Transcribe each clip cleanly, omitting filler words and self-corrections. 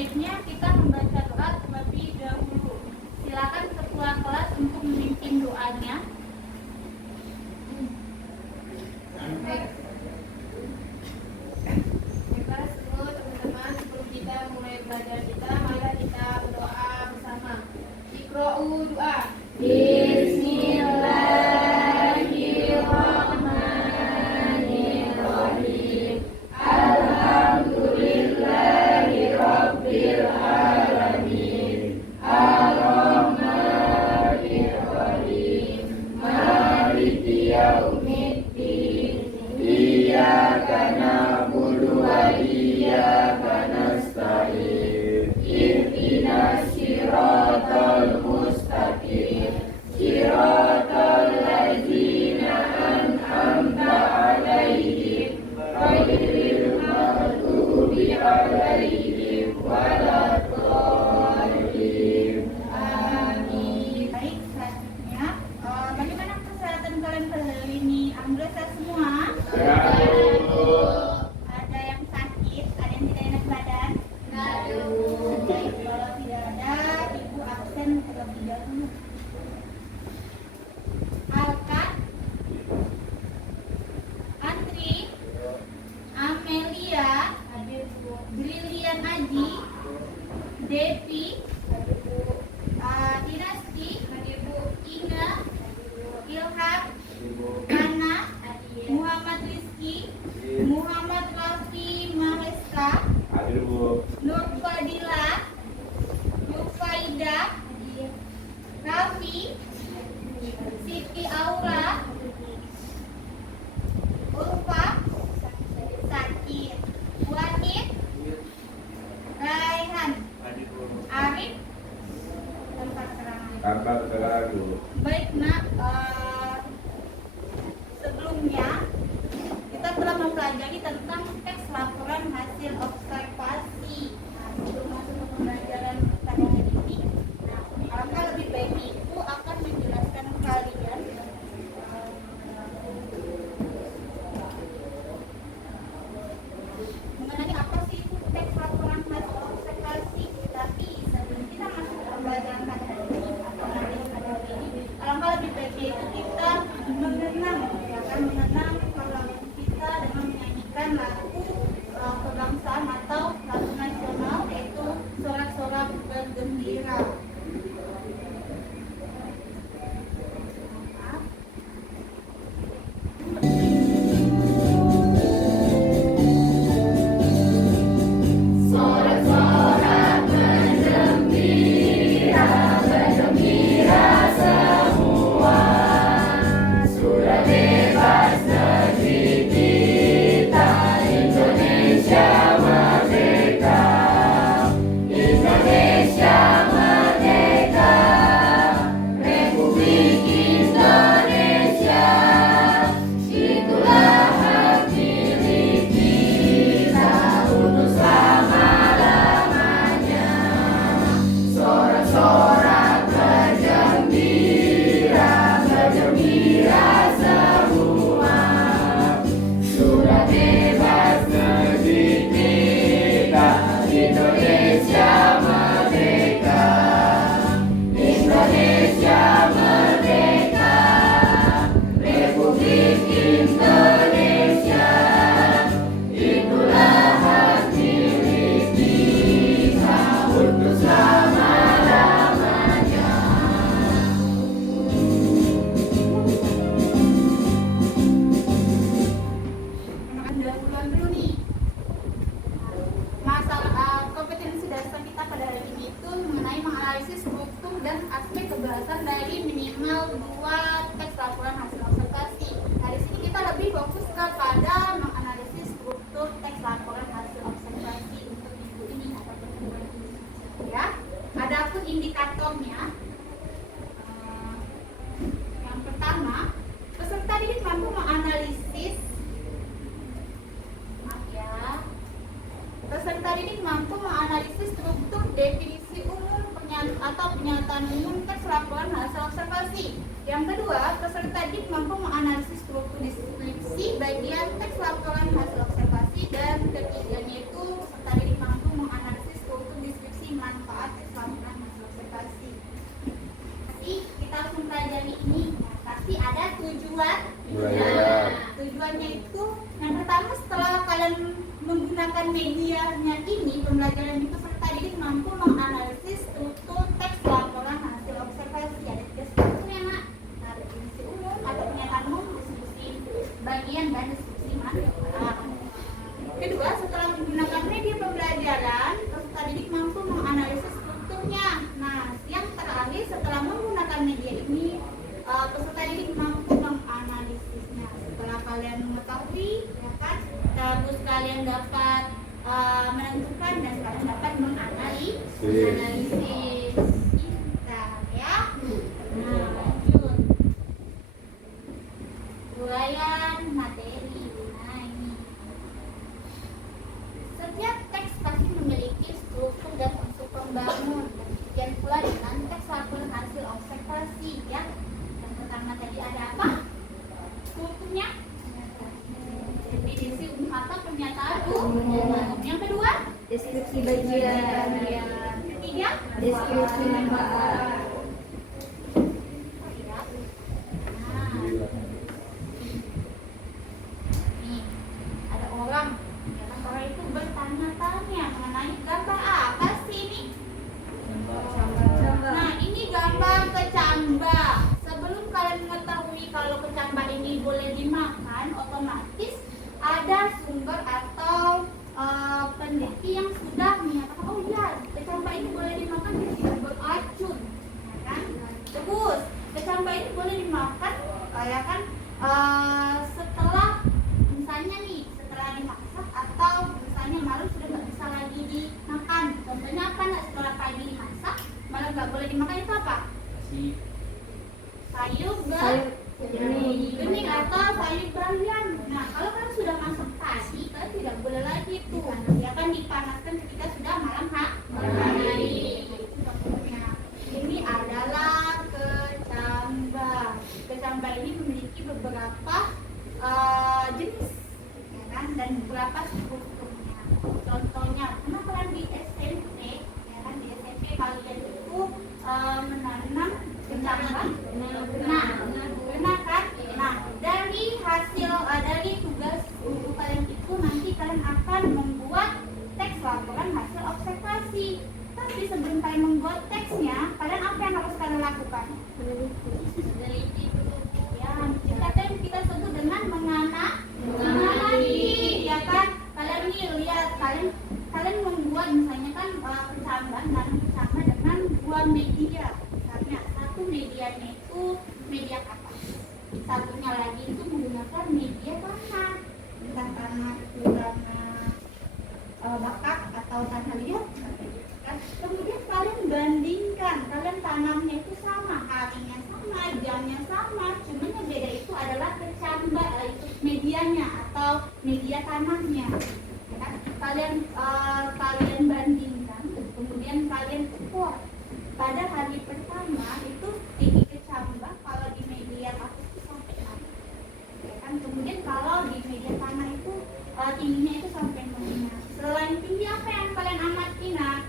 baiknya kita membaca doa terlebih dahulu. Silakan ketua kelas untuk memimpin doanya. Baiklah semua teman-teman, sebelum kita mulai belajar kita, mari kita berdoa bersama. Iqra'u doa. Bismillahirrahmanirrahim. Alhamdulillahirabbil alamin. Ar-Rahmanir-Rahim. Maliki yaumiddin. Iyyaka na'budu wa iyyaka nasta'in. Ihdinas siratal mustaqim. Siratal ladzina an'amta 'alaihim ghairil maghdubi 'alaihim waladdallin. Amin. Baik, selanjutnya bagaimana kesehatan kalian pada hari ini? Alhamdulillah sehat semua. Ada yang sakit, ada yang tidak enak badan? Baik, kalau tidak ada, ibu absen terlebih dahulu. Alkat, Andri, Amelia, Brilian Aji, Devi, Dinasti, Ina, Ilham, Ana, Muhammad Rizki, Muhammad Rafi Mahesa, Nur Fadila, Nur Faida, Rafi, Siti Aura, Ulfa, Sakit, Wahid, Raihan, Arif, tanpa keterangan. Baik nak, sebelumnya kita telah mempelajari tentang teks laporan hasil observasi. Sebelum masuk ke pembelajaran pada hari ini, alangkah lebih baik ibu akan menjelaskan kalian mengenai apa sih itu teks laporan hasil observasi. Tapi sebelum kita masuk ke pembelajaran pada hari ini atau nanti pada hari ini, alangkah lebih baik itu kita mengenang parlamen kita dengan menyanyikan lagu kebangsaan atau lagu nasional, yaitu sorak-sorak bergembira. Kompetensi dasar kita pada hari ini itu mengenai menganalisis struktur dan aspek kebahasan dari minimal 2 teks laporan hasil observasi. Dari sini kita lebih fokus kepada menganalisis struktur teks laporan hasil observasi untuk minggu ini atau pertemuan ini. Ya, adapun indikatornya, yang pertama, peserta didik mampu menganalisis. Peserta didik mampu menganalisis struktur definisi umum atau pernyataan umum teks laporan hasil observasi. Yang kedua, peserta didik mampu menganalisis struktur deskripsi bagian teks laporan hasil observasi. Dan ketiganya itu peserta didik mampu menganalisis struktur kalian menggunakan medianya ini, pembelajaran di peserta didik mampu menganalisis struktur teks laporan hasil observasi. Ada tiga struktur ya nak, ada definisi umum, ada pernyataan umum, diskusi bagian dan diskusi masalah. Kedua, setelah menggunakan media pembelajaran, peserta didik mampu menganalisis strukturnya. Nah, yang terakhir setelah menggunakan media ini, peserta didik mampu menganalisisnya. Setelah kalian mengetahui, ya kan, terus kalian dapat menentukan dan kalian dapat menganalisis. Kita ya. Nah, lanjut. Uraian materi. Nah, ini. Setiap teks pasti memiliki struktur dan unsur pembangun. Demikian pula dengan teks laporan hasil observasi ya. Yang pertama tadi ada apa? Strukturnya definisi umum atau pernyataan umum. Yang kedua, Deskripsi bagian. ketiga, Deskripsi manfaat. Nah, nih ada orang, ya kan, orang itu bertanya-tanya mengenai gambar apa sih ini? Nah, ini gambar kecambah. Sebelum kalian mengetahui kalau kecambah ini boleh dimakan, otomatis ada sumber atau peneliti yang sudah menyatakan, oh iya, kecambah ini boleh dimakan, dia tidak beracun, ya kan? Terus kecambah ini boleh dimakan, ya kan? Setelah misalnya nih, setelah dimasak atau misalnya malam sudah nggak bisa lagi dimakan. Contohnya apa nak? Setelah pagi dimasak, malam nggak boleh dimakan, itu apa? Sayur bening atau sayur bayam. Nah, kalau kalian sudah masak tadi, kalian tidak boleh lagi itu, ya kan, dipanaskan ketika sudah malam hari. Ini adalah kecambah. Kecambah ini memiliki beberapa jenis, ya kan, dan beberapa strukturnya. Contohnya, pernah kalian di SMP, ya kan, di SMP kalian itu menanam kecambah. Benar kan? Nah, dari hasil dari tugas guru kalian itu nanti kalian akan membuat teks laporan hasil observasi. Tapi sebelum kalian membuat teksnya, kalian apa yang harus kalian lakukan? Meneliti dulu. Ya, kita sebut dengan menganalisis, ya kan? Kalian nih lihat, kalian membuat misalnya kan kecambah, nanam kecambah dengan dua media. Misalnya satu medianya itu media kapas, satunya lagi itu menggunakan media tanah, entah tanah itu tanah bakar atau tanah liat. Kemudian kalian bandingkan, kalian tanamnya itu sama, harinya sama, jamnya sama, cuma yang beda itu adalah kecambah, itu medianya atau media tanahnya. Ya kan? Kalian bandingkan, kemudian kalian ukur. Pada hari pertama itu tinggi kecambah kalau di media kapas itu sampai 6, ya kan? Kemudian kalau di media tanah itu tingginya itu sampai 5. Selain tinggi, apa yang kalian amati nak?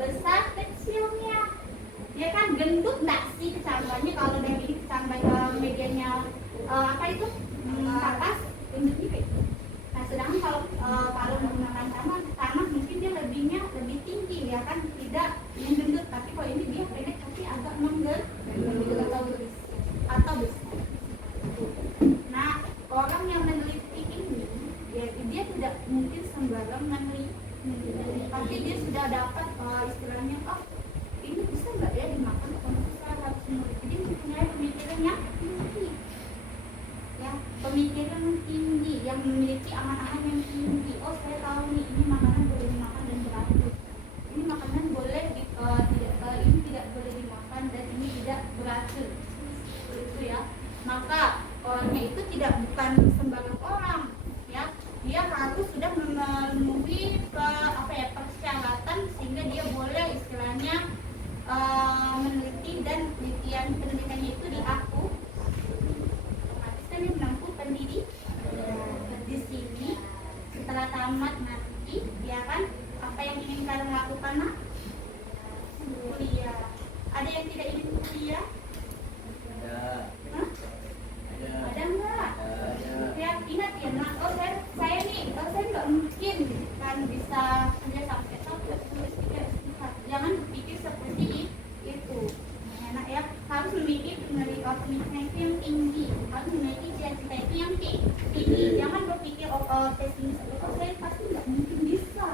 Besar kecilnya, ya kan? Gendut nggak sih kecambahnya? Kalau dari kecambah medianya apa itu kapas, gendutnya kayak gitu. Nah, sedangkan kalau menggunakan tanah mungkin dia lebih tinggi, ya kan, tidak menggendut. Tapi kalau ini dia pendek tapi agak menggendut atau besar. Nah, orang yang meneliti ini, ya, dia tidak mungkin sembarang meneliti, tapi dia sudah dapat istilahnya, oh ini bisa nggak ya dimakan, atau bisa harus meneliti. Dia mempunyai pemikiran yang tinggi, ya, pemikiran tinggi yang memiliki angan-angan yang tinggi. Oh, saya tahu nih, ini makanan boleh dimakan dan beracun, ini makanan boleh ini tidak boleh dimakan dan ini tidak beracun, itu ya. Maka orangnya itu bukan sembarang orang, ya, dia harus sudah memenuhi persyaratan sehingga dia boleh istilahnya meneliti dan penelitiannya itu diaku. Otomatis kan dia menempuh pendidik di sini. Setelah tamat nanti, ya kan, apa yang ingin kalian lakukan nak? Kuliah. Ada yang tidak ingin kuliah? Ada. Hah? Ada enggak? Ya, ingat ya, mungkin kan bisa hanya sampai satu tulis tiga istihad. Jangan berpikir seperti itu. Anak ya harus memiliki pemikiran itu yang tinggi, harus memiliki cita-cita itu yang tinggi. Jangan berpikir pesimis, saya pasti nggak mungkin bisa.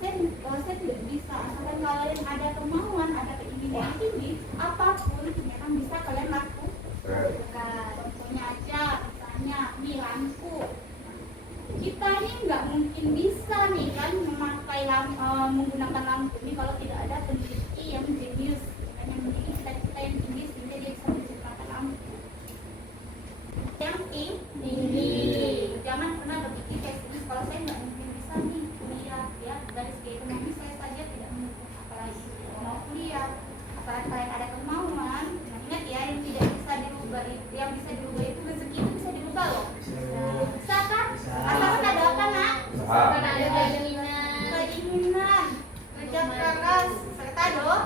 Saya tidak bisa. Asalkan kalian ada kemauan, ada keinginan yang tinggi, apapun ya kan bisa kalian lakukan. Contohnya aja, misalnya nih lampu. Kita ini nggak mungkin bisa nih kan menggunakan lampu ini kalau tidak ada peneliti yang jenius, yang memiliki cita-cita yang tinggi sehingga dia bisa menciptakan lampu yang tinggi. Jangan pernah berpikir pesimis kalau saya nggak mungkin bisa nih kuliah ya, dari segi ekonomi saya saja tidak mungkin, apalagi mau kuliah. Apalagi kalian ada kemauan, ingat ya, yang tidak bisa dirubah itu, yang bisa dirubah itu rezeki itu bisa dirubah loh. Bisa kan? Asalkan ada apa nak? Asalkan ada keinginan, kerja keras, serta doa.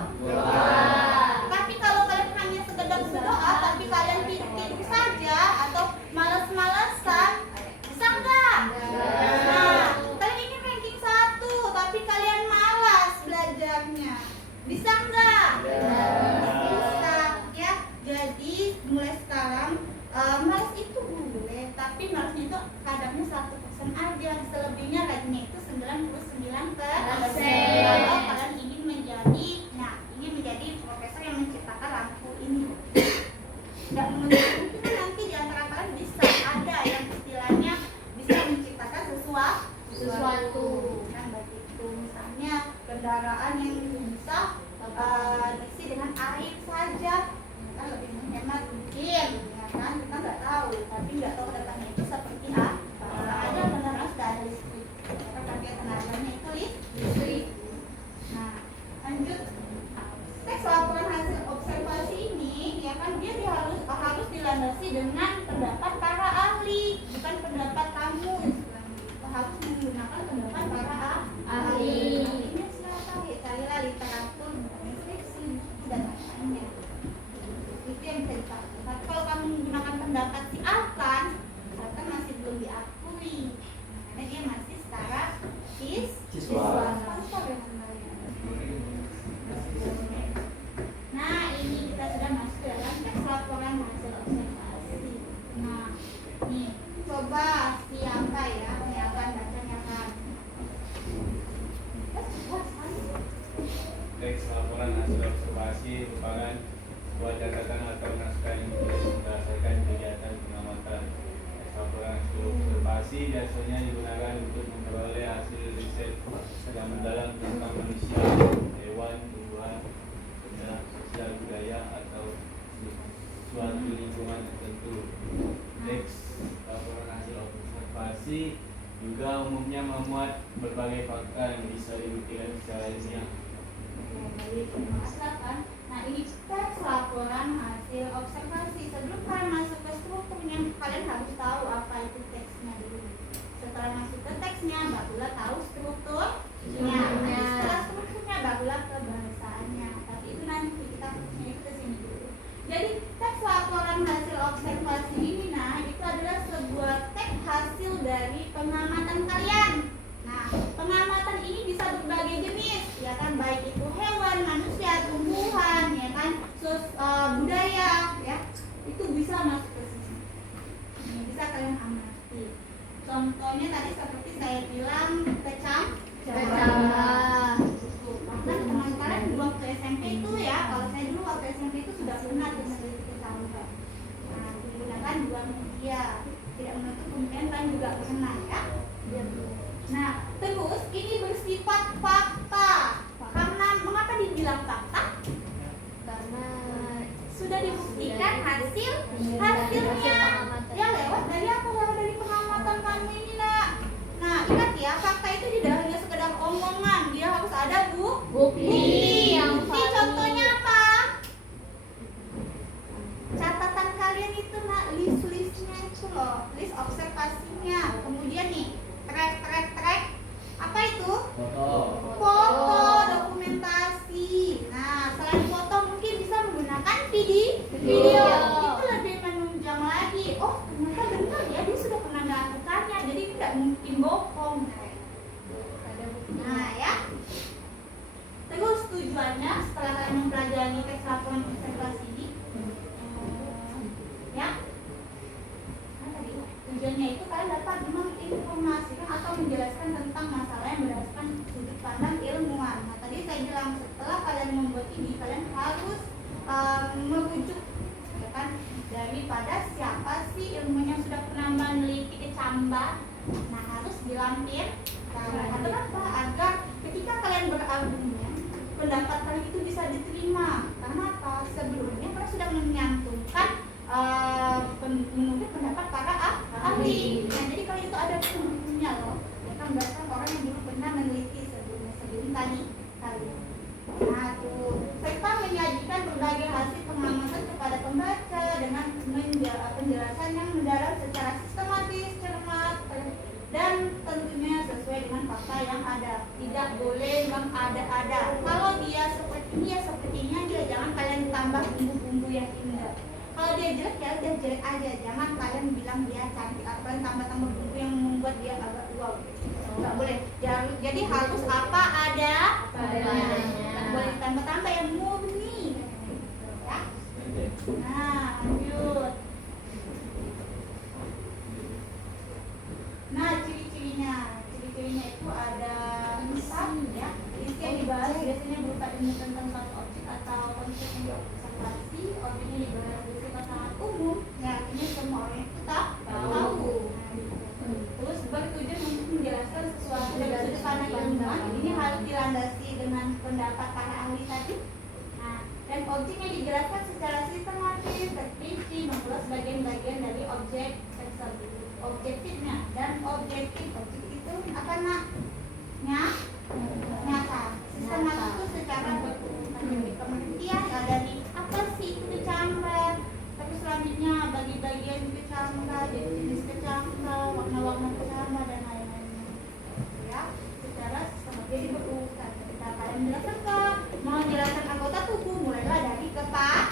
Tapi kalau kalian hanya sekedar berdoa, tapi kalian tidur saja atau malas-malasan, bisa enggak? Nah, kalian ingin ranking 1, tapi kalian malas belajarnya, bisa enggak? Bisa ya. Jadi mulai sekarang malas itu boleh, tapi malasnya itu kadarnya 1% aja, selebihnya rajinnya itu 99%. Kalau kalian ingin menjadi profesor yang menciptakan lampu ini, tidak mungkin nanti di antara kalian bisa ada yang istilahnya bisa menciptakan sesuatu kan, begitu. Misalnya kendaraan yang bisa diisi dengan air saja kan lebih menghemat mungkin ya kan, kita nggak tahu, tapi nggak tahu datanya itu seperti apa. Ada kendaraan sudah ada listrik, kita pakai tenaganya itu listrik. Nah lanjut, teks laporan hasil observasi ini ya kan, dia harus dilandasi dengan pendapat para ahli, bukan pendapat kamu. Harus menggunakan pendapat para ahli. Ini silakan ya, carilah literatur deskripsi dan lain-lainnya. Itu yang bisa dipakai. Tapi kalau kamu menggunakan pendapat si Alkan masih belum diakui, karena dia masih setara siswa. Nah ini kita sudah masuk dalam teks laporan hasil observasi. Nah nih coba siapa ya yang akan bacanya kan? Teks laporan hasil observasi merupakan sebuah catatan atau naskah yang berdasarkan kegiatan pengamatan. Teks laporan hasil observasi biasanya digunakan untuk memperoleh hasil riset yang mendalam tentang manusia, hewan, tumbuhan, benda, sosial budaya atau suatu lingkungan tertentu. Teks laporan hasil observasi juga umumnya memuat berbagai fakta yang bisa dibuktikan secara ilmiah. Silakan. Nah ini teks laporan hasil observasi. Sebelum kalian masuk ke strukturnya, kalian harus tahu apa itu teksnya dulu. Setelah masuk ke teksnya, barulah tahu strukturnya. Setelah strukturnya, barulah ke bahasaannya. Tapi itu nanti kita fokusnya ke sini dulu. Jadi teks laporan hasil observasi ini, nah itu adalah sebuah teks hasil dari pengamatan kalian. Nah, pengamatan ini bisa berbagai jenis, ya kan, baik itu hewan, manusia, tumbuhan, ya kan, budaya, ya, itu bisa masuk ke sini. Ini bisa kalian amati. Contohnya tadi seperti saya bilang kecambah. Bahkan teman kalian waktu SMP itu ya, kalau saya dulu waktu SMP itu sudah pernah meneliti kecambah. Nah, digunakan dua media, tidak menutup kemungkinan kalian juga pernah ya. Nah, terus ini bersifat fakta. Karena mengapa dibilang fakta? Karena sudah dibuktikan hasilnya ya lewat dari apa? Lewat dari pengamatan kami ini, nak. Nah, ingat ya, fakta itu tidak hanya sekedar omongan, dia harus ada bukti. Bukti contohnya apa? Catatan kalian itu, nak, list-listnya itu loh, list observasinya. Kemudian tujuannya itu kalian dapat menginformasikan atau menjelaskan tentang masalah yang berdasarkan sudut pandang ilmuwan. Nah, tadi saya bilang setelah kalian membuat ini, kalian harus merujuk, ya kan, daripada siapa sih ilmunya yang sudah pernah meneliti kecambah. Nah, harus dilampirkan. Kenapa? Agar ketika kalian berargumen, pendapat kalian itu bisa diterima. Karena apa? Sebelumnya kalian sudah menyantumkan menurut pendapat para ahli. Nah, jadi kalau itu ada buktinya loh, ya kan, berdasarkan orang yang dulu pernah meneliti sebelum tadi. Nah, tuh, serta menyajikan berbagai hasil pengamatan kepada pembaca dengan penjelasan yang mendalam secara sistematis, cermat, dan tentunya sesuai dengan fakta yang ada. Tidak boleh mengada-ada. Kalau dia seperti ini ya sepertinya aja, jangan kalian tambah bumbu-bumbu yang indah. Kalau dia jelek ya udah jelek aja, jangan kalian bilang dia cantik atau kalian tambah-tambah bumbu yang membuat dia agak wow. Nggak boleh. Jadi harus apa adanya. Boleh tambah-tambah yang murni, ya. Nah, lanjut. Nah, ciri-cirinya itu ada misal, ya. Isi yang dibahas biasanya berupa ilmu tentang satu objek atau konsep yang diobservasi. Objeknya dibahas bersifat sangat umum, ya, artinya semua orang itu tahu. Terus bertujuan untuk menjelaskan sesuatu dari sudut pandang ilmuwan. Ini harus dilandasi dengan pendapat para ahli tadi. Nah, dan objeknya dijelaskan secara sistematis, terperinci, mengulas bagian-bagian dari objek tersebut. Objektifnya dan objektif itu apa nak? Nyata. Sistematis itu secara berurutan dari pengertian dari apa sih itu kecambah. Terus selanjutnya bagi-bagian kecambah, jenis kecambah, warna-warna kecambah dan lain-lainnya. Ya, secara sistematis jadi berurutan. Ketika kalian menjelaskan mau menjelaskan anggota tubuh, mulailah dari kepala,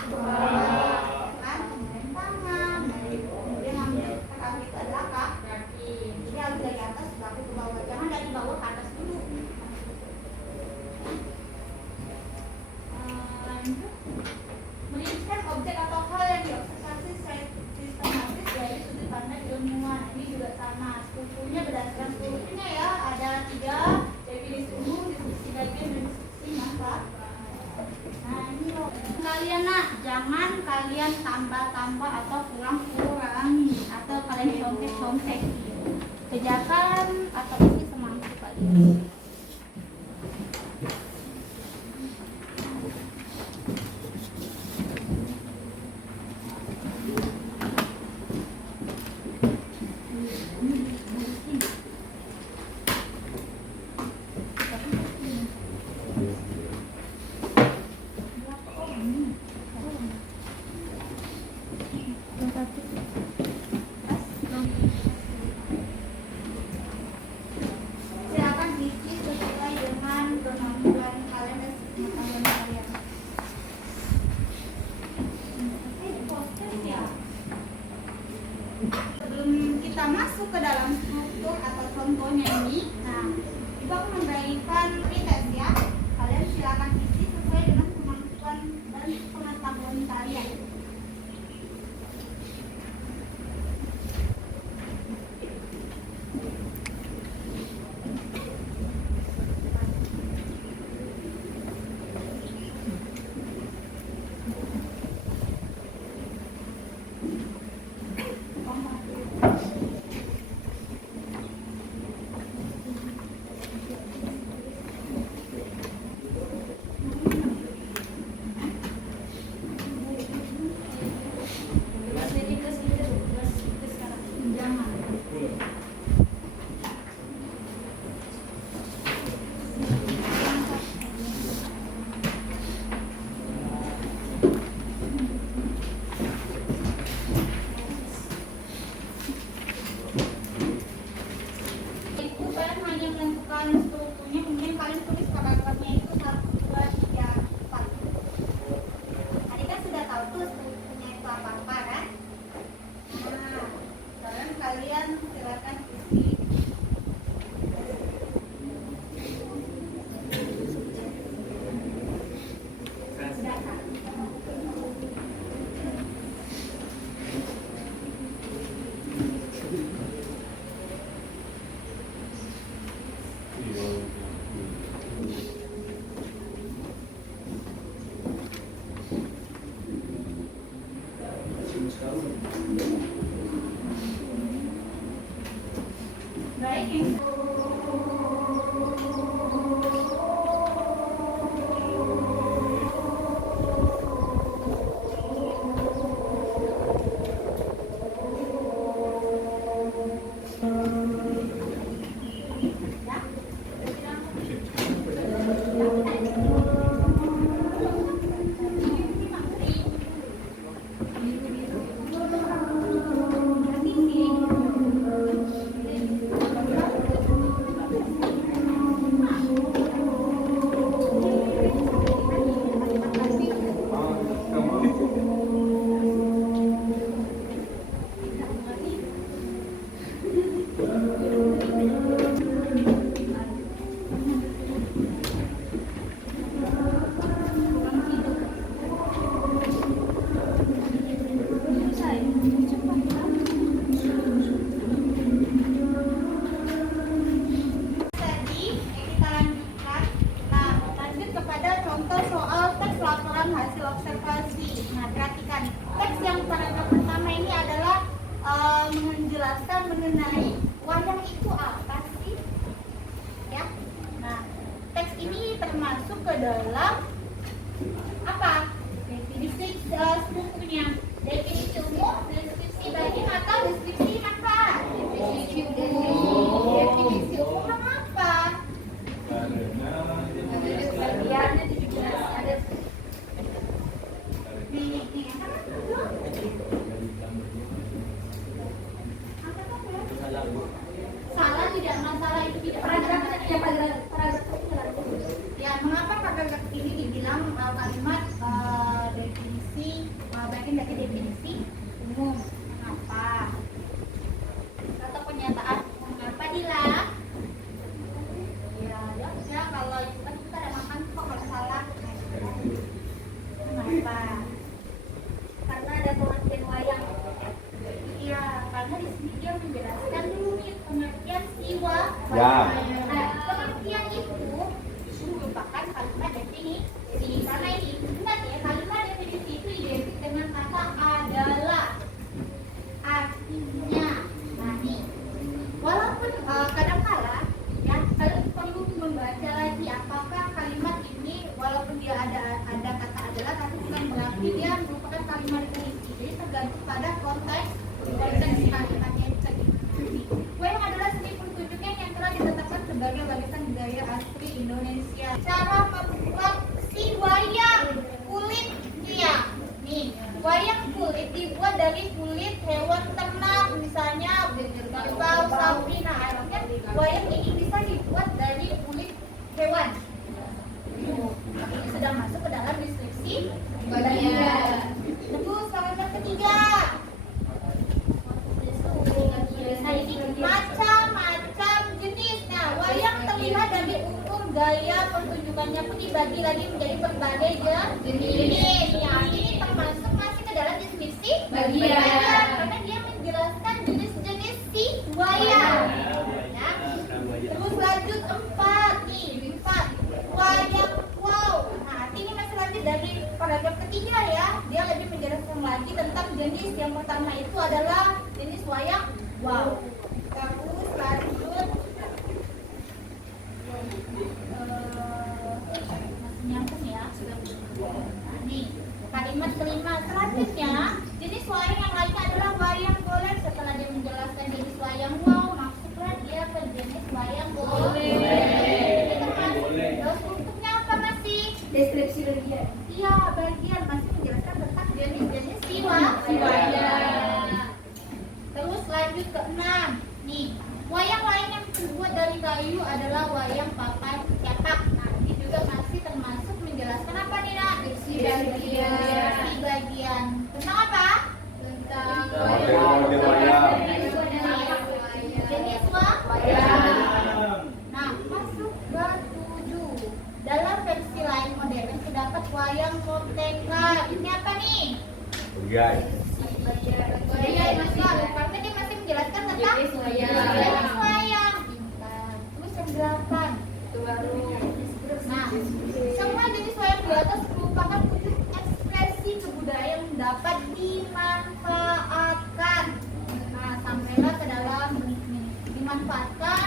kan, kemudian tangan, kemudian menjelaskan ahli itu adalah kaki. Jadi harus dari atas baru ke bawah, jangan dari bawah ke atas dulu. Lanjut. Merincikan objek atau hal yang diobservasi sistematis dari sudut pandang ilmuwan. Ini juga sama, strukturnya berdasarkan strukturnya ya, ada 3: definisi umum, diskusi bagian, dan diskusi masalah. Nah, ini loh, kalian nak, jangan kalian tambah-tambah atau kurang-kurangi atau kalian contek-contek. Kerjakan atau isi semampu kalian. Silakan isi sesuai dengan kemampuan kalian dan pengetahuan kalian. Ya. Sebelum kita masuk ke dalam struktur atau contohnya ini, nah, ibu aku memberikan pretest ya. Kalian silakan isi sesuai dengan kemampuan dan pengetahuan kalian. Strukturnya, kemudian kalian tulis paragrafnya itu 1, 2, 3, 4. Tadi kan sudah tahu tuh strukturnya itu apa-apa kan? Nah, sekarang kalian silakan isi. Sudah kan? Tadi kita lanjutkan. Nah, lanjut kepada contoh soal teks laporan hasil observasi. Nah, perhatikan teks yang paragraf pertama ini adalah menjelaskan mengenai wayang itu apa sih? Ya. Nah, teks ini termasuk ke dalam apa? Definisi strukturnya. Definisi umum, deskripsi bagian atau deskripsi manfaat. Definisi umum apa? Bagiannya dijelas ada Nih, salah tidak masalah itu tidak ya mengapa paragraf ini dibilang kalimat definisi bagian dari definisi umum mengapa atau pernyataan mengapa Dila ya kalau itu kan kita ada makan kok kalau salah mengapa karena ada pengertian wayang. iya karena di sini dia menjelaskan dulu nih pengertian siwa Ya. nah pengertian itu merupakan kalimat definisi karena ini ingat ya kalimat definisi itu identik dengan kata adalah artinya nah nih walaupun kadang-kala ya kalian perlu membaca lagi apakah kalimat ini walaupun dia ada kata adalah tapi bukan berarti dia merupakan kalimat definisi jadi tergantung pada konteks kalimatnya itu tadi. Wayang adalah seni pertunjukan yang telah ditetapkan sebagai warisan budaya asli Indonesia. Cara membuat si wayang kulit dia. Nih, wayang kulit dibuat dari kulit hewan ternak, misalnya kerbau, sapi. Nah, artinya wayang ini bisa dibuat dari kulit hewan. Ini sudah masuk ke dalam deskripsi bagian. Terus kalimat ketiga. Macam-macam jenis. Nah, wayang terlihat dari unsur gaya pertunjukannya pun dibagi lagi menjadi berbagai jenis. Ya, ini termasuk masih ke dalam deskripsi bagian karena dia menjelaskan jenis-jenis si wayang. Ya. Terus lanjut 4 nih, 4 wayang wow. Nah, ini masih lanjut dari paragraf ketiga ya. Dia lebih menjelaskan lagi tentang jenis yang pertama itu adalah jenis wayang wow. Terus lanjut masih nyambung ya sudah. Nah, nih kalimat kelima selanjutnya jenis wayang yang lainnya adalah wayang golek. Setelah dia menjelaskan jenis wayang wow maksudnya dia ke jenis wayang golek. Itu masih terus untuknya apa masih Deskripsi bagian. iya bagian masih menjelaskan tentang jenis-jenis si wayang. Terus lanjut ke 6 nih wayang lain yang terbuat dari kayu adalah wayang papan cetak. Nah ini juga masih termasuk menjelaskan apa nih nak? Deskripsi bagian tentang apa? Tentang Jenis wayang. Nah masuk ke 7 dalam versi lain modern terdapat wayang merdeka. Ini apa nih? Guys. Wayang masuk karena dia masih menjelaskan tentang jenis wayang. jenis wayang. Terus yang 8 itu baru. nah semua jenis wayang di atas merupakan wujud ekspresi kebudayaan yang dapat dimanfaatkan. Nah sampailah ke dalam dimanfaatkan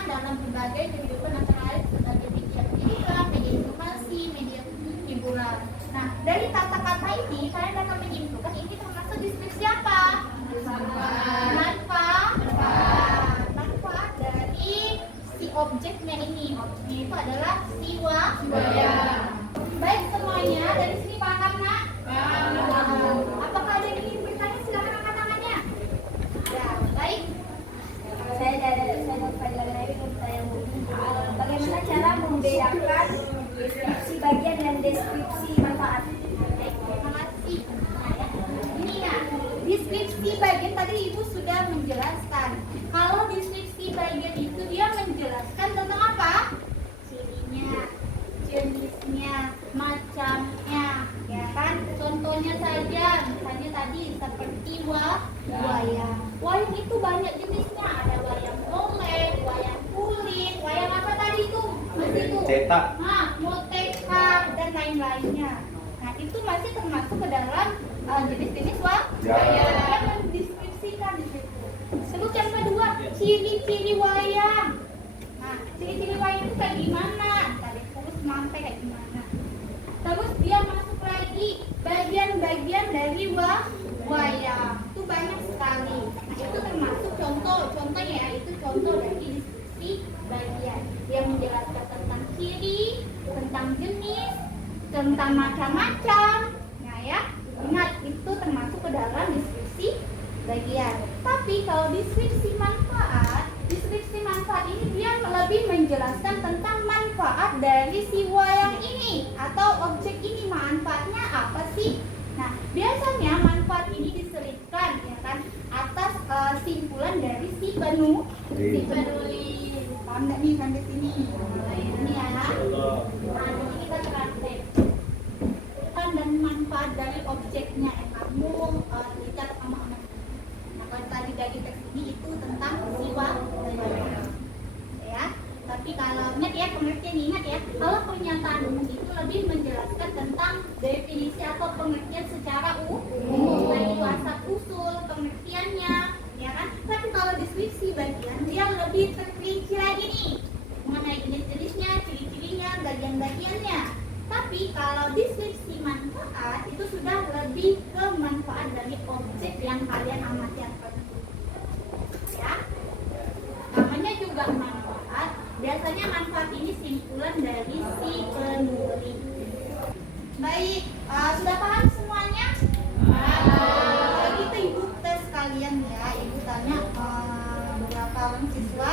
objeknya ini. Objeknya itu adalah siwa. Siwaya. Baik semuanya, dari sini paham nak? Paham. Apakah ada yang ingin bertanya? Silakan angkat tangannya. Ya, baik. Saya Nurfadila bertanya, bagaimana cara membedakan deskripsi bagian dan deskripsi manfaat? Baik, terima kasih. Nah, ya. Ini ya, deskripsi bagian tadi Ibu sudah menjelaskan. Kalau deskripsi bagian itu dia menjelaskan tentang apa? Cirinya, jenisnya, macamnya, ya kan? Contohnya saja, misalnya tadi seperti wayang. Wayang itu banyak jenisnya, ada wayang golek, wayang kulit, wayang apa tadi itu? Masih itu. Cetak. Nah, motekar dan lain-lainnya. Nah, itu masih termasuk ke dalam jenis-jenis wayang yang mendeskripsikan di situ. Sebut yang kedua, ciri-ciri wayang. Nah, ciri-ciri wayang itu kayak gimana? Tadi terus sampai kayak gimana? Terus dia masuk lagi bagian-bagian dari wayang. Itu banyak sekali. Nah, itu termasuk contohnya ya, itu contoh dari deskripsi bagian yang menjelaskan tentang ciri, tentang jenis, tentang macam-macam. Nah ya, ingat itu termasuk ke dalam deskripsi bagian. Tapi kalau deskripsi manfaat ini dia lebih menjelaskan tentang manfaat dari si wayang ini atau objek ini. Manfaatnya apa sih? Nah, biasanya manfaat ini diselipkan ya kan atas simpulan dari si penulis. Paham nggak nih sampai sini? Ini ya. Nah, ini kita praktek. Dan manfaat dari objeknya yang kamu lihat sama anak. Nah, kalau tadi dari teks ini itu tentang siwa ya. Tapi kalau ingat ya, pengertian ingat ya. Kalau pernyataan umum itu lebih menjelaskan tentang definisi atau pengertian secara umum, itu asal usul pengertiannya, ya kan? Tapi kalau deskripsi bagian dia lebih terperinci lagi nih mengenai jenis-jenisnya, ciri-cirinya, bagian-bagiannya. Tapi kalau deskripsi manfaat itu sudah lebih ke manfaat dari objek yang kalian amati atau ya. Namanya juga manfaat. Biasanya manfaat ini simpulan dari si penulis. Baik, sudah paham semuanya? Kalau gitu Ibu tes kalian ya. Ibu tanya beberapa orang siswa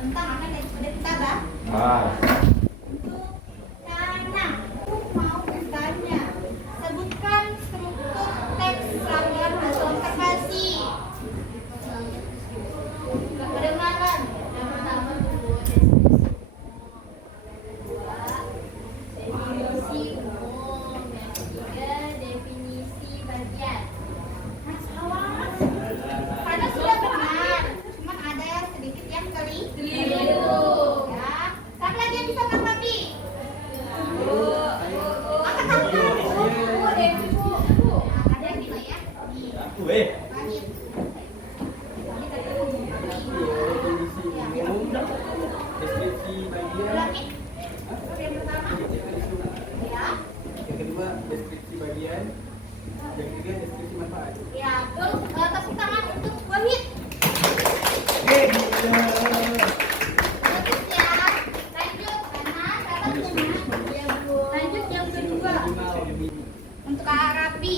tentang apa yang sudah kita bahas. Untuk karena aku mau bertanya, sebutkan struktur teks laporan hasil observasi. Kedengaran? Yang pertama dulu definisi umum, yang ketiga definisi bagian. Karena sudah benar, cuman ada yang sedikit yang keliru. Ya, siapa lagi yang bisa mengerti? Angkat tangan. Ada yang bisa ya? Nih. Lanjut. Deskripsi bagian. Ulangi. Yang pertama. Ya. Yang kedua deskripsi bagian. Yang ketiga deskripsi manfaat. Ya, terus tepuk tangan untuk Wahid. Bagus ya. Lanjut karena kata lanjut yang kedua. Untuk Kak Rapi,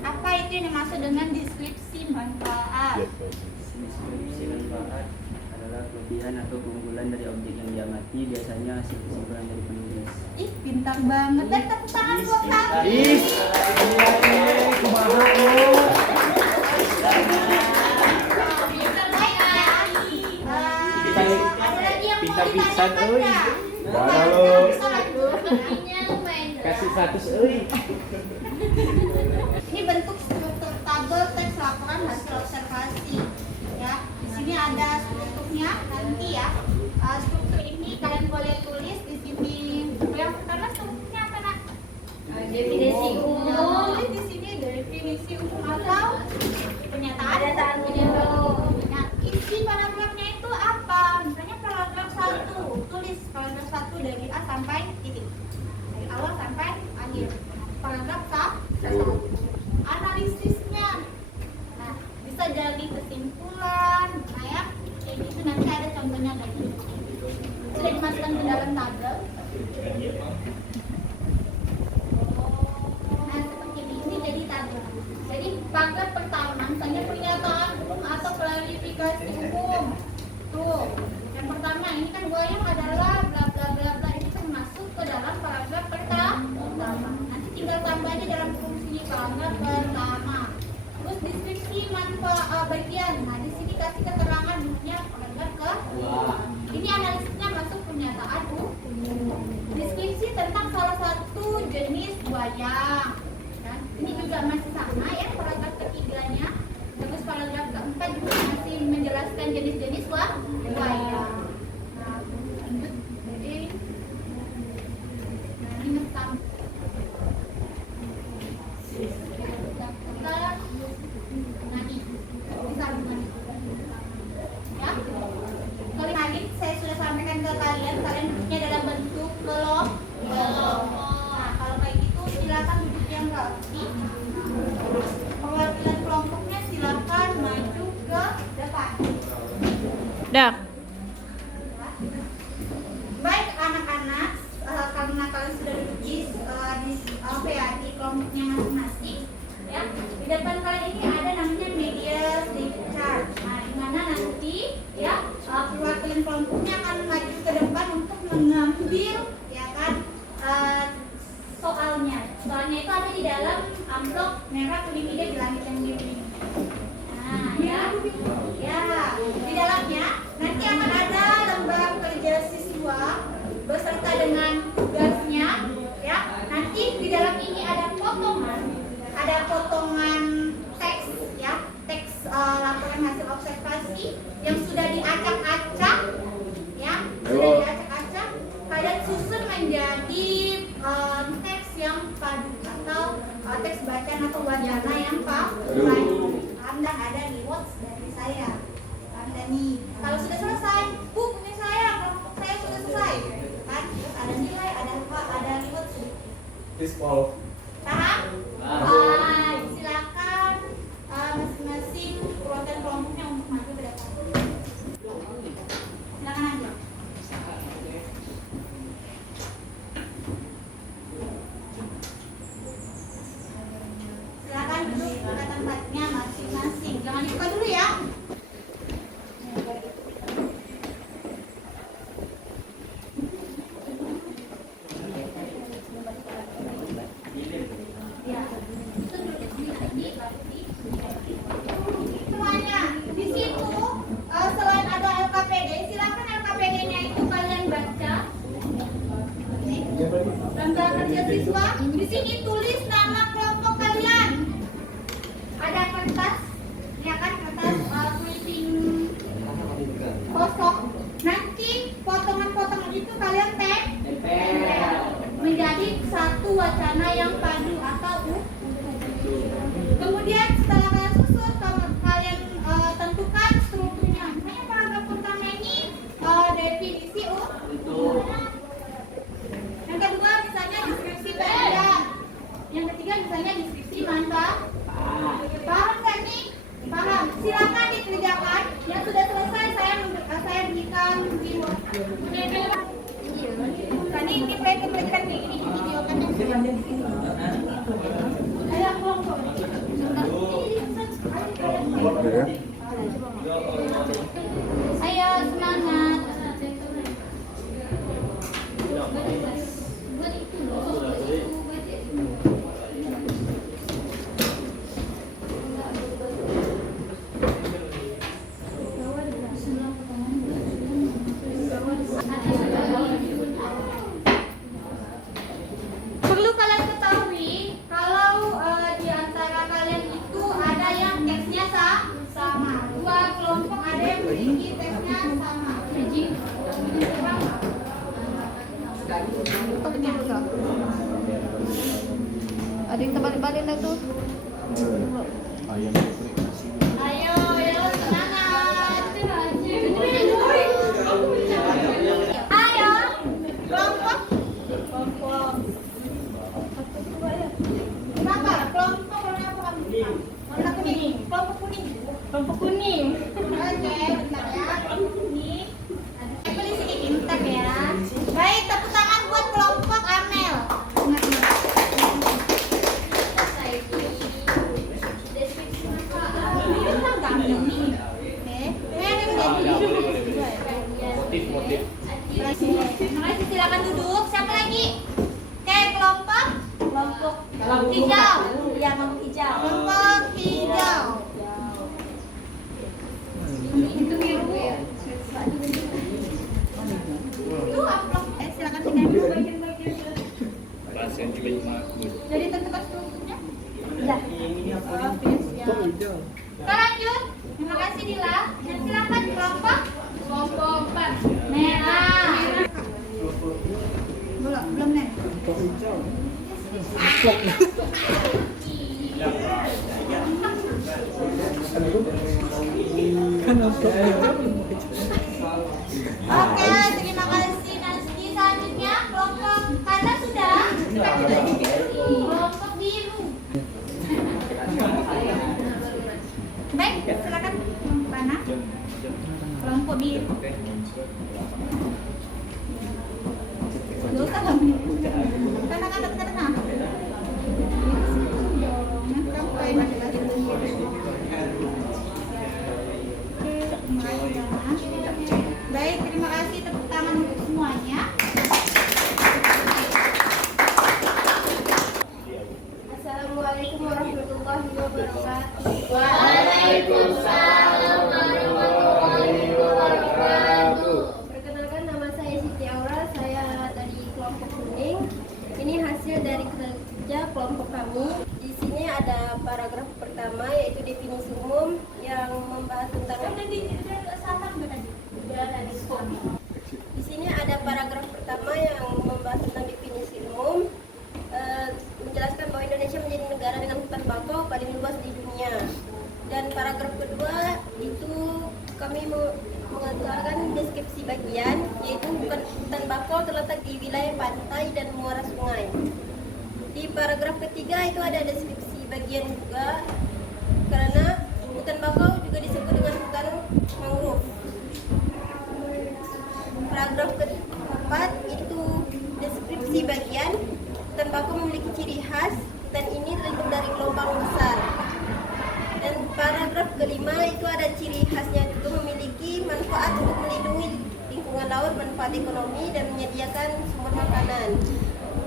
apa itu yang dimaksud dengan deskripsi manfaat? Deskripsi manfaat adalah kelebihan atau keunggulan dari objek yang diamati, biasanya hasil kesimpulan dari penulis. Ih, pintar banget. Dan tepuk tangan buat Rapi. Baik ya. Ada lagi yang mau Pintar pisan, ditanyakan euy. nggak? Halo. Artinya lumayan. Kasih 100 euy. Ini bentuk struktur tabel teks laporan hasil observasi. Ya, di sini ada strukturnya nanti ya. Struktur ini kalian boleh tulis di sini. Yang pertama strukturnya apa nak? Definisi umum. Tulis di sini definisi umum atau pernyataan umum. Nah, isi paragrafnya itu apa? Misalnya paragraf 1, tulis paragraf 1 dari A sampai titik. Dari awal sampai akhir. Paragraf 1. Analisisnya. Nah, bisa jadi kesimpulan. Nah ya, kayak gitu nanti ada contohnya kayak gitu. dalam tabel. Nah, seperti ini jadi tabel. Jadi pakai pertama, misalnya pernyataan umum atau klarifikasi umum. Tuh, yang pertama ini kan goyang adalah bla bla bla bla, ini termasuk ke dalam paragraf pertama. Nanti tinggal tambah aja dalam fungsi paragraf pertama. Terus deskripsi manfaat bagian. Nah, di sini kasih keterangan bentuknya paragraf kedua. Ini analisisnya masuk pernyataan umum. Deskripsi tentang salah satu jenis goyang. Nah, ini juga masih sama ya paragraf ketiganya. Terus paragraf keempat juga masih menjelaskan jenis-jenis goyang. Nah, lanjut. Jadi, nah ini mesam. Saya sudah sampaikan ke kalian duduknya dalam bentuk kelompok. Nah, kalau kayak gitu silakan duduk yang rapi. Perwakilan kelompoknya silakan maju ke depan. Dah. Baik anak-anak, karena kalian sudah duduk di kelompoknya masing-masing, ya. Di depan kalian ini ada namanya media stake chart. Nah, di mana nanti ya perwakilan kelompoknya akan maju ke depan untuk mengambil ya kan soalnya. Soalnya itu ada di dalam amplop merah kuning hijau di langit yang biru ini. Nah, ya di dalamnya nanti akan ada lembar kerja siswa beserta dengan tugasnya ya. Nanti di dalam ini ada potongan teks ya, teks laporan hasil observasi yang sudah diacak-acak ya, sudah diacak-acak. Kalian susun menjadi teks yang padu atau teks bacaan atau wacana yang padu. Anda ada di notes dari saya. Anda nih, kalau sudah selesai, punya saya, kelompok saya sudah selesai, kan? Terus ada nilai, ada apa, ada notes. Please follow. Paham? Silakan masing-masing perwakilan kelompoknya untuk maju ke depan. Silakan aja. Silakan duduk ke tempatnya masing-masing. Jangan dibuka dulu ya. Semuanya di situ selain ada LKPD, silakan LKPD-nya itu kalian baca. Lembar kerja siswa. Di sini tulis nama kelompok kalian. Ada kertas, ya kan, kertas clipping kosong. Nanti potongan-potongan itu kalian tempel menjadi satu wacana yang padu atau kemudian setelah kalian susun, kalian tentukan strukturnya. Misalnya paragraf pertama ini definisi yang kedua misalnya deskripsi bagian, yang ketiga misalnya deskripsi manfaat. Paham nggak nih? Paham? Silakan dikerjakan. Yang sudah selesai saya berikan reward. Tadi kita berikan kayak gini video kan? Ayo kelompok. Ayo semangat. Perlu kalian ketahui kalau di antara kalian itu ada yang teksnya sama. Dua kelompok ada yang memiliki teksnya sama. Ada yang terbalik-balik dah tuh. Ayo semangat. Ayo kelompok. Kenapa? Kelompok warna apa kamu? Warna kuning. Kelompok kuning. Kelompok kuning. Oke, bentar ya. Ini. Aku di sini bentar ya. Baik. Motif. Terima kasih, silakan duduk. Siapa lagi? Oke, kelompok hijau. Ya, kelompok hijau. Kelompok hijau. Itu biru ya. Itu amplop. Silakan tinggal. Bahasa yang kelima. Jadi tentukan strukturnya. Ya. Kita lanjut. Terima kasih Dila. Dan silakan kelompok 4. merah. Belum nih. Oke, terima kasih Nasti. Selanjutnya kelompok kanan sudah. Kelompok biru. Baik, silakan mana? Kelompok biru. Dosa kamu. Kanan. Baik, terima kasih, tepuk tangan untuk semuanya. Assalamualaikum warahmatullahi wabarakatuh. Waalaikumsalam warahmatullahi wabarakatuh. Perkenalkan, nama saya Siti Aura, saya dari kelompok kuning. Ini hasil dari kerja kelompok kami. Di sini ada paragraf pertama yaitu definisi umum yang membahas tentang Di sini ada paragraf pertama yang membahas tentang definisi umum, menjelaskan bahwa Indonesia menjadi negara dengan hutan bakau paling luas di dunia. Dan paragraf kedua itu kami mengatakan deskripsi bagian, yaitu hutan bakau terletak di wilayah pantai dan muara sungai. Di paragraf ketiga itu ada deskripsi bagian juga, karena hutan bakau juga disebut dengan hutan mangrove. Paragraf keempat itu deskripsi bagian, hutan bakau memiliki ciri khas, hutan ini terlindung dari gelombang besar. Dan paragraf kelima itu ada ciri khasnya juga, memiliki manfaat untuk melindungi lingkungan laut, manfaat ekonomi, dan menyediakan sumber makanan.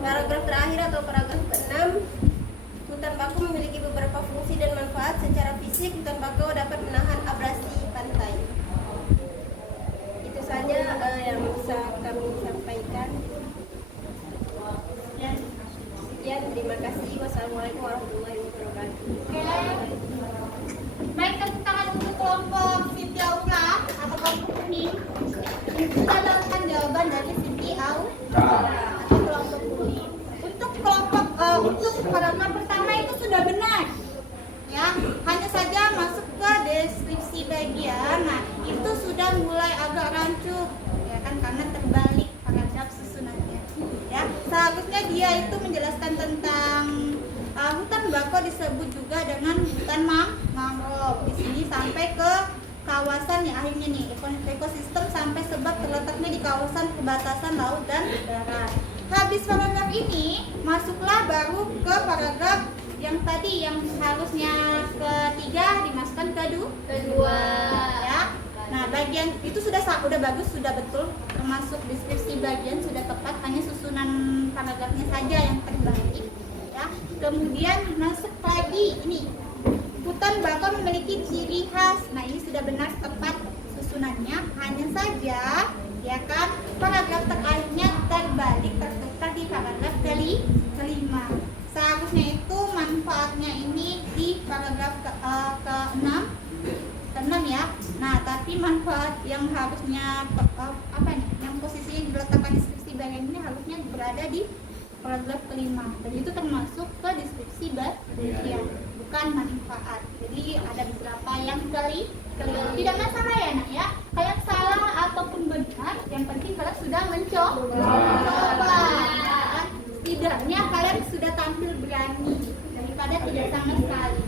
Paragraf terakhir atau paragraf keenam, hutan bakau memiliki beberapa fungsi dan manfaat. Secara fisik, hutan bakau dapat menahan abrasi pantai. Itu saja yang bisa kami sampaikan. Sekian, terima kasih. Wassalamualaikum warahmatullahi wabarakatuh. Baik, tepuk tangan untuk kelompok Siti Aura atau kelompok kuning. Kita dapatkan jawaban dari Siti Aura atau kelompok kuning. Untuk paragraf pertama itu sudah benar. Ya, hanya saja masuk ke deskripsi bagian. Nah, itu sudah mulai agak rancu, ya kan, karena terbalik paragraf susunannya. Ya, seharusnya dia itu menjelaskan tentang hutan bakau disebut juga dengan hutan mangrove. Di sini sampai ke kawasan yang akhirnya nih ekosistem sampai sebab terletaknya di kawasan perbatasan laut dan darat. Habis paragraf ini masuklah baru ke paragraf yang tadi yang harusnya ketiga dimasukkan kedua ya. Nah, bagian itu sudah bagus, sudah betul, termasuk deskripsi bagian sudah tepat, hanya susunan paragrafnya saja yang terbalik ya. Kemudian masuk lagi ini, hutan bakau memiliki ciri khas. Nah, ini sudah benar tepat susunannya, hanya saja ya kan paragraf terakhirnya terbalik, tertukar di paragraf kelima. Seharusnya itu manfaatnya ini di paragraf ke-6 ya. Nah, tapi manfaat yang harusnya yang posisinya diletakkan deskripsi bagian ini harusnya berada di paragraf kelima. Dan itu termasuk ke deskripsi bagian, bukan manfaat. Jadi ada beberapa yang tidak masalah ya nak ya. Kalian salah ataupun benar, yang penting kalian sudah mencoba. Setidaknya kalian sudah tampil berani daripada tidak sama sekali.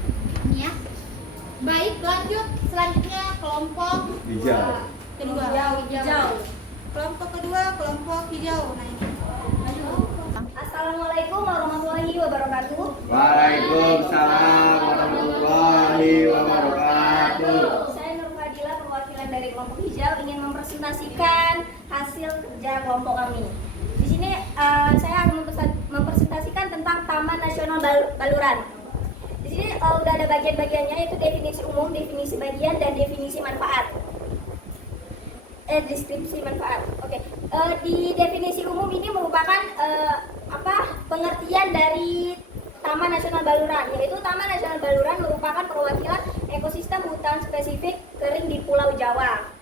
Ini ya. Baik, lanjut. Selanjutnya kelompok kedua. Hijau. Kelompok kedua, kelompok hijau. Nah, ini. Assalamualaikum warahmatullahi wabarakatuh. Waalaikumsalam warahmatullahi wabarakatuh. Saya Nur Fadila, perwakilan dari kelompok hijau. hijau ingin mempresentasikan hasil kerja kelompok kami. Di sini saya akan mempresentasikan tentang Taman Nasional Baluran. Di sini udah ada bagian-bagiannya, yaitu definisi umum, definisi bagian, dan definisi manfaat. Deskripsi manfaat. Oke. Di definisi umum ini merupakan pengertian dari Taman Nasional Baluran, yaitu Taman Nasional Baluran merupakan perwakilan ekosistem hutan spesifik kering di Pulau Jawa.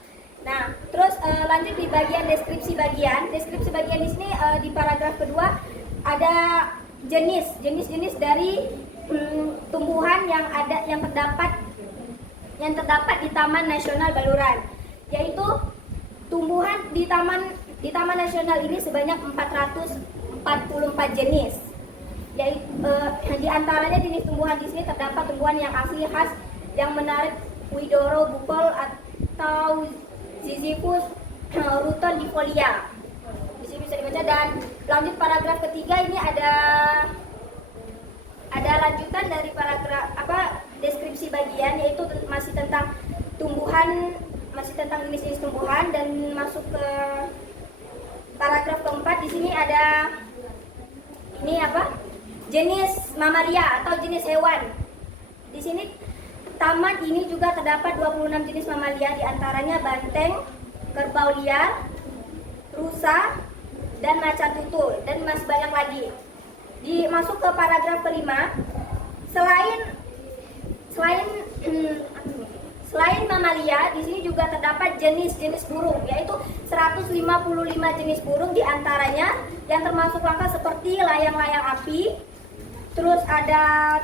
Nah, terus lanjut di bagian deskripsi bagian. Deskripsi bagian di sini di paragraf kedua ada jenis-jenis dari tumbuhan yang terdapat di Taman Nasional Baluran, yaitu tumbuhan di Taman Nasional ini sebanyak 444 jenis. Yaitu di antaranya jenis tumbuhan di sini terdapat tumbuhan yang asli khas yang menarik Widoro bukol atau Ziziphus rutonifolia. Di sini bisa dibaca. Dan lanjut paragraf ketiga ini ada lanjutan dari paragraf deskripsi bagian, yaitu masih tentang tumbuhan, masih tentang jenis-jenis tumbuhan, dan masuk ke paragraf keempat. Di sini ada jenis mamalia atau jenis hewan. Di sini taman ini juga terdapat 26 jenis mamalia, diantaranya banteng, kerbau liar, rusa, dan macan tutul, dan masih banyak lagi. Masuk ke paragraf kelima, selain mamalia, di sini juga terdapat jenis-jenis burung, yaitu 155 jenis burung, diantaranya yang termasuk langka seperti layang-layang api, terus ada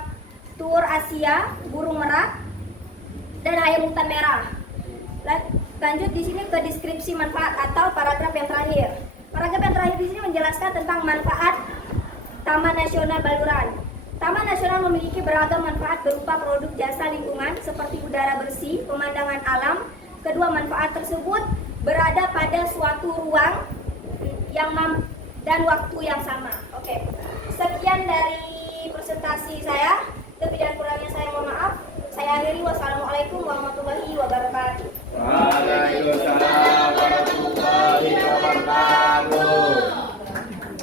tuur Asia, burung merak, dan ayam hutan merah. Lanjut di sini ke deskripsi manfaat atau paragraf yang terakhir. Paragraf yang terakhir di sini menjelaskan tentang manfaat Taman Nasional Baluran. Taman Nasional memiliki beragam manfaat berupa produk jasa lingkungan seperti udara bersih, pemandangan alam. Kedua manfaat tersebut berada pada suatu ruang dan waktu yang sama. Oke. Sekian dari presentasi saya. Lebih dan kurangnya saya mohon maaf. Saya akhiri. Wassalamualaikum warahmatullahi wabarakatuh. Waalaikumsalam warahmatullahi wabarakatuh.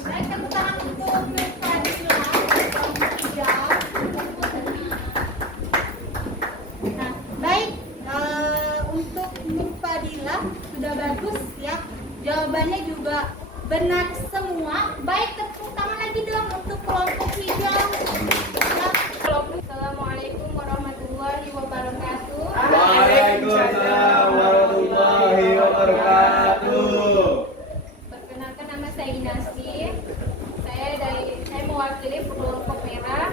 Baik, tepuk tangan untuk Fadila, kelompok hijau. Nah, baik, untuk Fadila sudah bagus ya. Jawabannya juga benar semua. Baik, tepuk tangan lagi dong untuk kelompok hijau. Assalamualaikum warahmatullahi wabarakatuh. Waalaikumsalam warahmatullahi wabarakatuh. Perkenalkan, nama saya Inasi. Saya mewakili kelompok merah.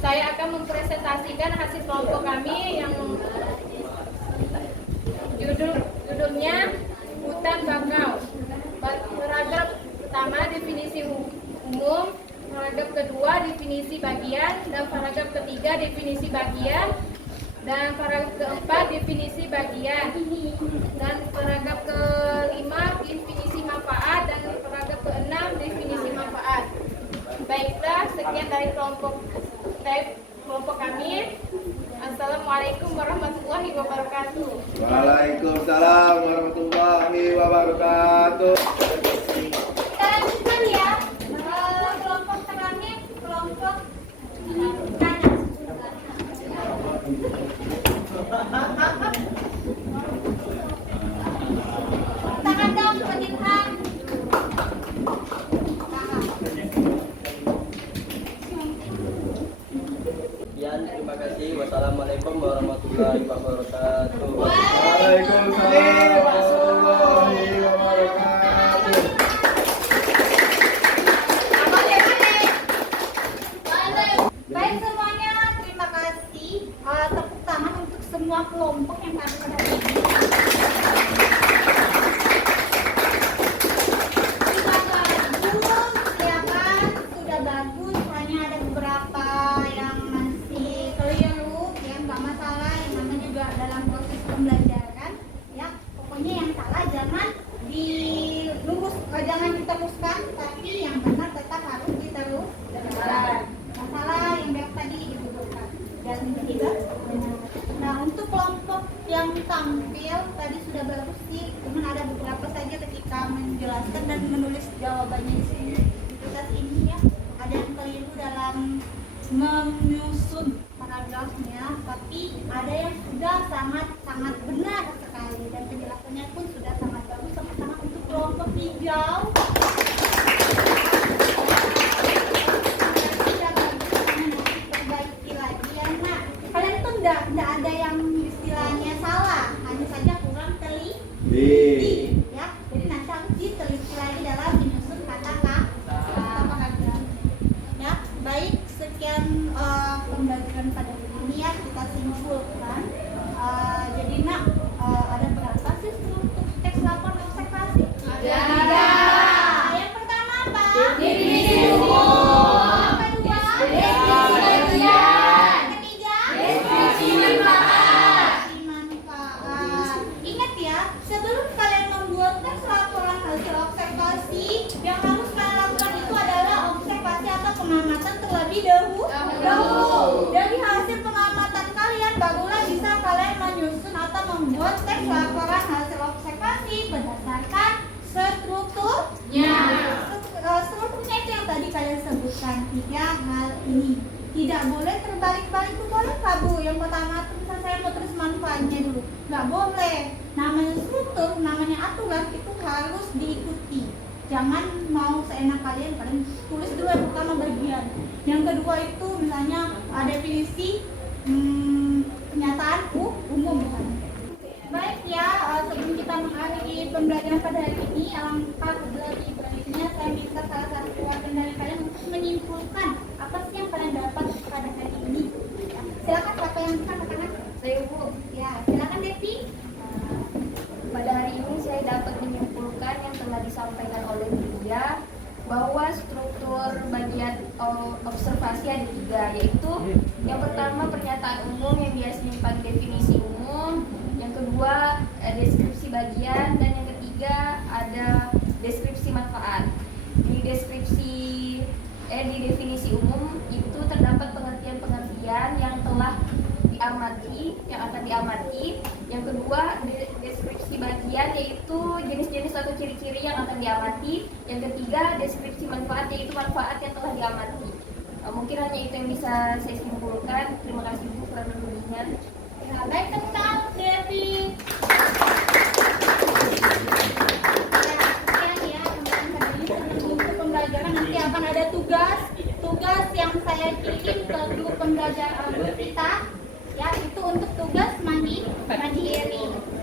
Saya akan mempresentasikan hasil kelompok kami yang judulnya hutan bakau. Paragraf pertama definisi umum, paragraf kedua definisi bagian, dan paragraf ketiga definisi bagian, dan paragraf keempat definisi bagian, dan paragraf kelima definisi manfaat, dan paragraf keenam definisi manfaat. Baiklah, sekian dari kelompok kami. Assalamualaikum warahmatullahi wabarakatuh. Waalaikumsalam warahmatullahi wabarakatuh. Kita lanjutkan ya. Kelompok terakhir, kelompok kanan. Tangan dong, pendidikan. Sekian, terima kasih. Wassalamualaikum warahmatullahi wabarakatuh. Waalaikumsalam warahmatullahi wabarakatuh. Baik semuanya, terima kasih. Tepuk tangan untuk semua kelompok yang tadi pada ini. Sudah bagus, hanya ada beberapa yang masih keliru, ya nggak masalah. Yang namanya juga dalam proses pembelajaran, ya pokoknya yang salah jangan jangan diteruskan, tapi yang benar tetap harus diteruskan. Masalah yang baik tadi dibutuhkan. Dan ketiga, untuk kelompok yang tampil tadi sudah bagus sih, cuman ada beberapa saja ketika menjelaskan dan menulis jawabannya di sini. Di tes ini ya, ada yang keliru dalam menyusun paragrafnya, tapi ada yang sudah sangat benar sekali dan penjelasannya pun sudah sangat bagus, sama-sama untuk kelompok hijau. Perbaiki lagi ya nak. Kalian tuh enggak ada yang istilahnya salah, hanya saja kurang teliti ya. Jadi nanti harus diteliti lagi dalam menyusun kata-kata paragraf. Ya, baik, sekian pembelajaran pada hari ini ya, kita simpulkan. Jadi nak, ada berapa sih struktur teks lapor observasi? Ada. Yang pertama apa? Definisi umum. Yang kedua? Deskripsi bagian. Ketiga? Deskripsi manfaat. Ingat ya, sebelum kalian membuat teks laporan hasil observasi, yang harus kalian lakukan itu adalah observasi atau pengamatan terlebih dahulu. Dari hasil pengamatan kalian, barulah bisa kalian menyusun atau membuat teks laporan hasil observasi berdasarkan strukturnya. Strukturnya itu yang tadi kalian sebutkan, 3 hal ini. Tidak boleh terbalik-balik, itu boleh nggak Bu? Yang pertama tulisan saya mau tulis manfaatnya dulu, nggak boleh. Namanya struktur, namanya aturan itu harus diikuti. Jangan mau seenak kalian tulis dulu yang pertama bagian. Yang kedua itu misalnya definisi pernyataan umum misalnya. Baik ya, sebelum kita mengakhiri pembelajaran pada hari ini, alangkah lebih baiknya saya minta salah satu keluarga dari kalian untuk menyimpulkan apa sih yang kalian dapat pada hari ini. Ya, silakan siapa yang katakan? Saya Bu. Ya, silakan Devi. Pada hari ini saya dapat menyimpulkan yang telah disampaikan oleh dia bahwa struktur bagian observasi ada 3, yaitu yang pertama pernyataan umum yang biasanya dipanggil definisi umum, yang kedua deskripsi bagian, dan yang ketiga ada deskripsi manfaat. Di definisi umum itu terdapat pengertian-pengertian yang telah diamati, yang akan diamati. Yang kedua deskripsi bagian, yaitu jenis-jenis atau ciri-ciri yang akan diamati. Yang ketiga deskripsi manfaat, yaitu manfaat yang telah diamati. Mungkin hanya itu yang bisa saya simpulkan. Terima kasih Bu kurang lebihnya. Ya, baik, tentang Devi. Ya, teman-teman, sebelum pembelajaran nanti akan ada tugas yang saya kirim ke grup pembelajaran kita. Ya, itu untuk tugas mandiri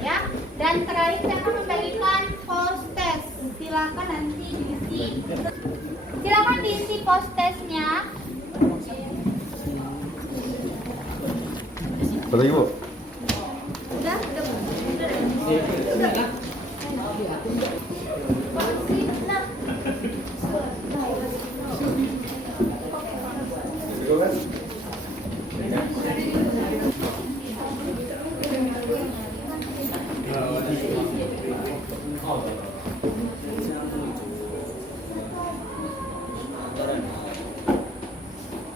ya. Dan terakhir saya akan membagikan post test. Silakan nanti diisi post testnya. Betul lagi Bu? Udah.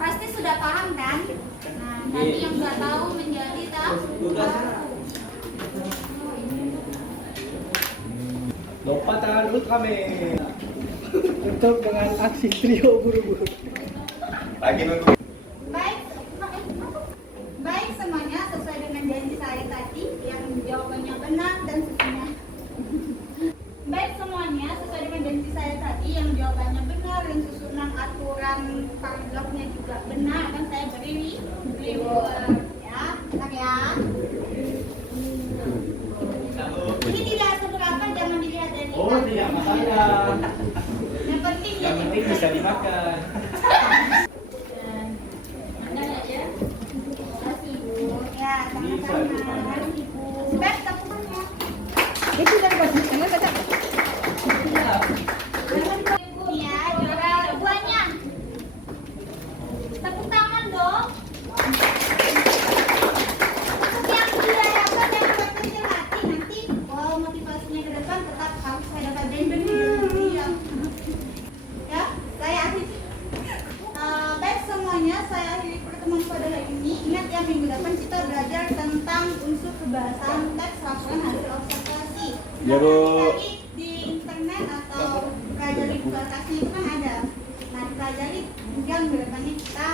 Pasti sudah paham kan? Nah, nanti yang nggak tahu menjadi tahu. Lompat tangan dulu kami. Tutup dengan aksi trio buru-buru. Lagi nunggu. Baik semuanya, sesuai dengan janji saya tadi yang jawabannya benar dan sesuai. Baik semuanya, sesuai dengan janji saya tadi yang jawabannya benar dan susunan aturan paragrafnya juga benar, kan saya beri reviewer ya, bentar ya. Ini tidak seberapa, jangan dilihat dari Tidak masalah. Yang penting Bisa dimakan. ya, sama-sama. Baik, tepukannya. Itu dari posisinya baca. Iya, juara duanya. Tepuk tangan dong. Untuk yang dirayakan jangan berkecil hati, nanti motivasinya ke depan tetap harus saya dapat branding dia. Ya, saya akhiri. Baik semuanya, saya akhiri pertemuan pada hari ini. Ingat ya, minggu depan kita belajar tentang unsur kebahasaan teks laporan hasil observasi. Ya, Bu. Nanti di internet atau pelajari di kelasnya itu kan ada. Nah, pelajari kemudian minggu depannya kita